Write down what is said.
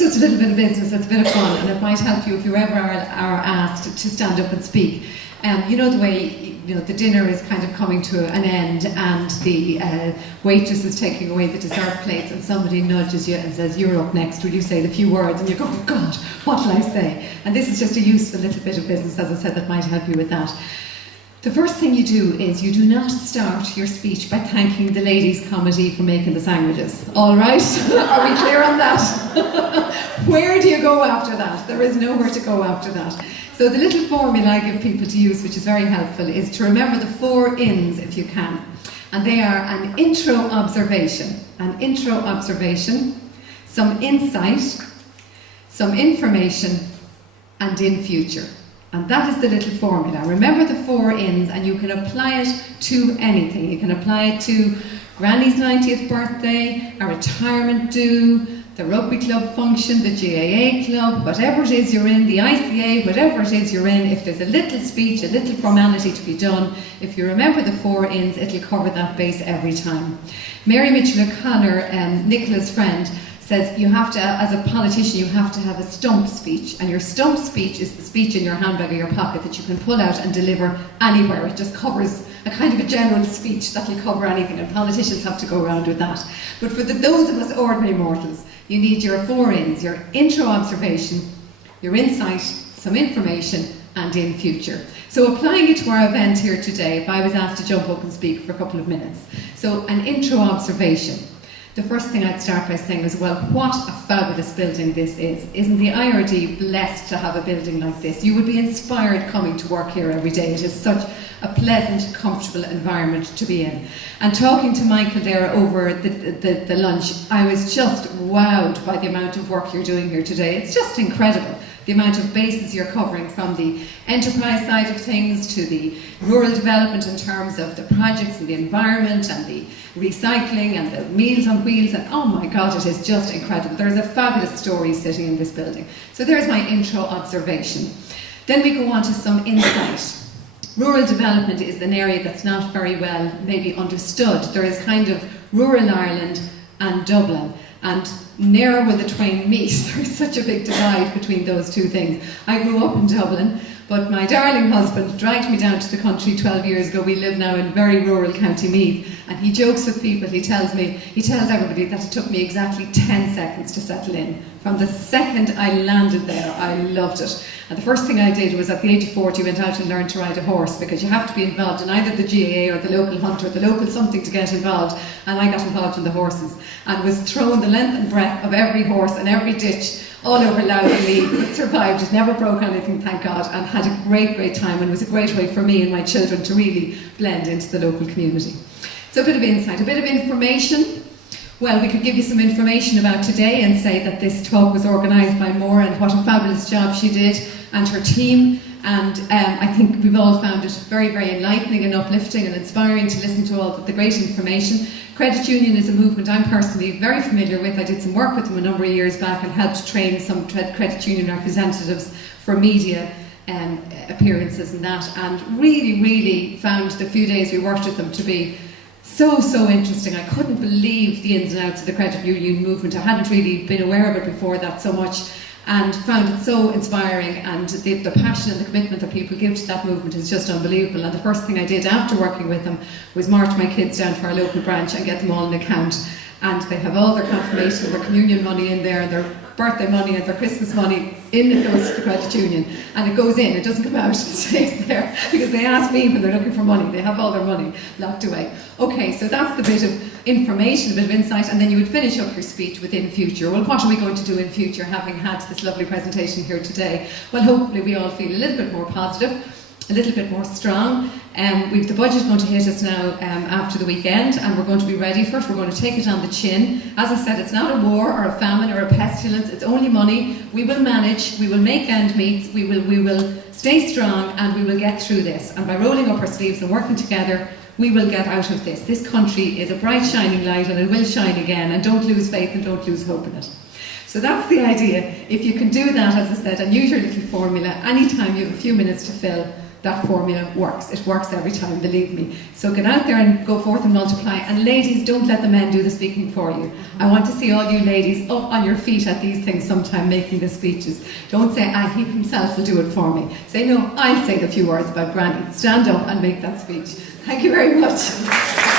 is just a little bit of business, it's a bit of fun, and it might help you if you ever are asked to stand up and speak. You know the way, the dinner is kind of coming to an end, and the waitress is taking away the dessert plates, and somebody nudges you and says, "You're up next, will you say the few words?" And you go, "Oh God, what will I say?" And this is just a useful little bit of business, as I said, that might help you with that. The first thing you do is you do not start your speech by thanking the Orlaith Carmody for making the sandwiches. All right? Are we clear on that? Where do you go after that? There is nowhere to go after that. So the little formula I give people to use, which is very helpful, is to remember the 4 ins if you can. And they are an intro observation, some insight, some information, and in future. And that is the little formula. Remember the 4 ins, and you can apply it to anything. You can apply it to Granny's 90th birthday, a retirement due, the rugby club function, the GAA club, whatever it is you're in, the ICA, whatever it is you're in. If there's a little speech, a little formality to be done, if you remember the 4 ins, it'll cover that base every time. Mary Mitchell O'Connor, Nicola's friend, says you have to, as a politician, you have to have a stump speech, and your stump speech is the speech in your handbag or your pocket that you can pull out and deliver anywhere. It just covers a kind of a general speech that will cover anything, and politicians have to go around with that. But for those of us ordinary mortals, you need your 4 ins, your intro observation, your insight, some information, and in future. So applying it to our event here today, if I was asked to jump up and speak for a couple of minutes. So an intro observation. The first thing I'd start by saying is, well, what a fabulous building this is. Isn't the IRD blessed to have a building like this? You would be inspired coming to work here every day. It is such a pleasant, comfortable environment to be in. And talking to Michael there over the lunch, I was just wowed by the amount of work you're doing here today. It's just incredible. The amount of bases you're covering, from the enterprise side of things to the rural development in terms of the projects and the environment and the recycling and the Meals on Wheels, and oh my God, it is just incredible. There's a fabulous story sitting in this building. So there's my intro observation. Then we go on to some insight. Rural development is an area that's not very well maybe understood. There is kind of rural Ireland and Dublin, and ne'er will the twain meet. There is such a big divide between those two things. I grew up in Dublin, but my darling husband dragged me down to the country 12 years ago. We live now in very rural County Meath, and he jokes with people, he tells everybody that it took me exactly 10 seconds to settle in. From the second I landed there, I loved it. And the first thing I did was, at the age of 40, went out and learned to ride a horse, because you have to be involved in either the GAA or the local hunt or the local something to get involved. And I got involved in the horses and was thrown the length and breadth of every horse and every ditch all over Louth and Meath. It survived, it never broke anything, thank God, and had a great, great time, and was a great way for me and my children to really blend into the local community. So a bit of insight, a bit of information. Well, we could give you some information about today and say that this talk was organised by Maura, and what a fabulous job she did, and her team. And I think we've all found it very, very enlightening and uplifting and inspiring to listen to all the great information. Credit union is a movement I'm personally very familiar with. I did some work with them a number of years back and helped train some credit union representatives for media appearances and that, and really, really found the few days we worked with them to be so interesting. I couldn't believe the ins and outs of the credit union movement. I hadn't really been aware of it before that so much, and found it so inspiring, and the passion and the commitment that people give to that movement is just unbelievable. And the first thing I did after working with them was march my kids down to our local branch and get them all an account, and they have all their confirmation, their communion money in there, and their birthday money and their Christmas money in. It goes to the credit union, and it goes in, it doesn't come out, it stays there, because they ask me when they're looking for money. They have all their money locked away. Okay, so that's the bit of information, a bit of insight, and then you would finish up your speech with in future. Well, what are we going to do in future, having had this lovely presentation here today? Well, hopefully we all feel a little bit more positive, a little bit more strong. We've the budget going to hit us now after the weekend, and we're going to be ready for it. We're going to take it on the chin. As I said, it's not a war or a famine or a pestilence, it's only money. We will manage, we will make end meets, we will stay strong, and we will get through this. And by rolling up our sleeves and working together, we will get out of this. This country is a bright shining light, and it will shine again, and don't lose faith and don't lose hope in it. So that's the idea. If you can do that, as I said, and use your little formula, anytime you have a few minutes to fill, that formula works. It works every time, believe me. So get out there and go forth and multiply. And ladies, don't let the men do the speaking for you. I want to see all you ladies up on your feet at these things sometime making the speeches. Don't say, he himself will do it for me. Say, no, I'll say the few words about Granny. Stand up and make that speech. Thank you very much.